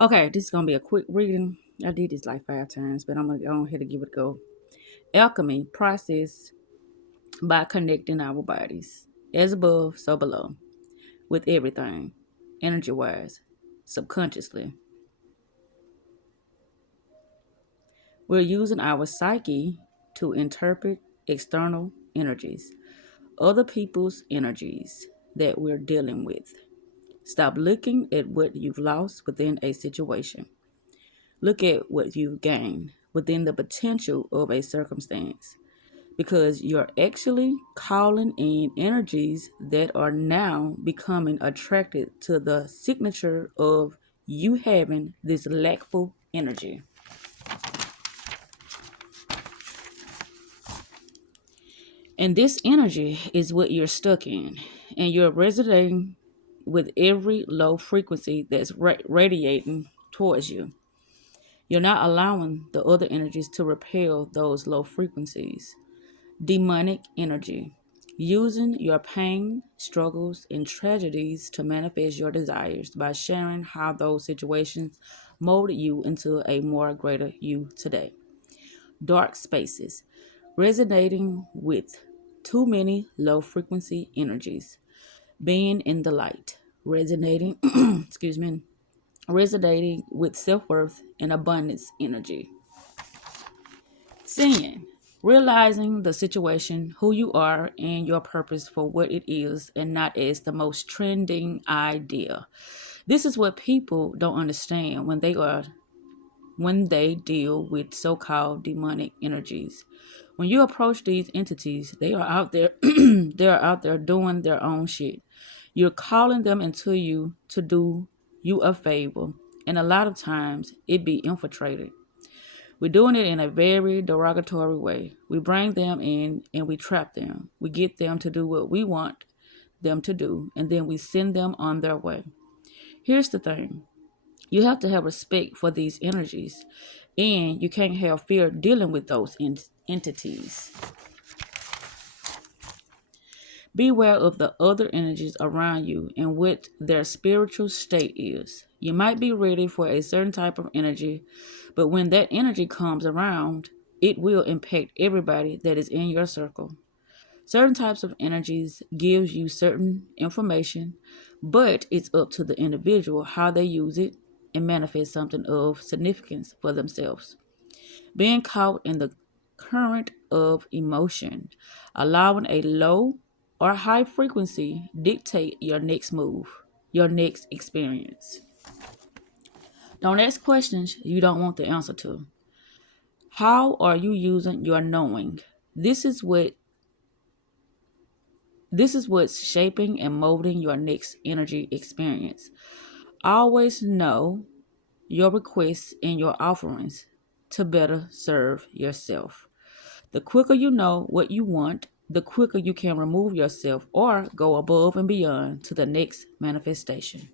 Okay, this is gonna be a quick reading. I did this like 5 times, but I'm gonna go ahead and give it a go. Alchemy process by connecting our bodies, as above, so below, with everything, energy wise, subconsciously. We're using our psyche to interpret external energies, other people's energies that we're dealing with. Stop looking at what you've lost within a situation. Look at what you've gained within the potential of a circumstance, because you're actually calling in energies that are now becoming attracted to the signature of you having this lackful energy. And this energy is what you're stuck in, and you're resonating with every low frequency that's radiating towards you. You're not allowing the other energies to repel those low frequencies. Demonic energy. Using your pain, struggles, and tragedies to manifest your desires by sharing how those situations molded you into a more greater you today. Dark spaces. Resonating with too many low frequency energies. Being in the light. Resonating, excuse me, resonating with self worth and abundance energy. Seeing, realizing the situation, who you are, and your purpose for what it is, and not as the most trending idea. This is what people don't understand when they deal with so-called demonic energies. When you approach these entities, they are out there they are out there doing their own shit. You're calling them into you to do you a favor, and a lot of times it be infiltrated. We're doing it in a very derogatory way. We bring them in and we trap them. We get them to do what we want them to do, and then we send them on their way. Here's the thing: you have to have respect for these energies, and you can't have fear dealing with those entities. Beware of the other energies around you and what their spiritual state is. You might be ready for a certain type of energy, but when that energy comes around, it will impact everybody that is in your circle. Certain types of energies gives you certain information, but it's up to the individual how they use it and manifest something of significance for themselves. Being caught in the current of emotion, allowing a low or high frequency dictate your next move, your next experience. Don't ask questions you don't want the answer to. How are you using your knowing? This is what this is what's shaping and molding your next energy experience. Always know your requests and your offerings to better serve yourself. The quicker you know what you want, the quicker you can remove yourself or go above and beyond to the next manifestation.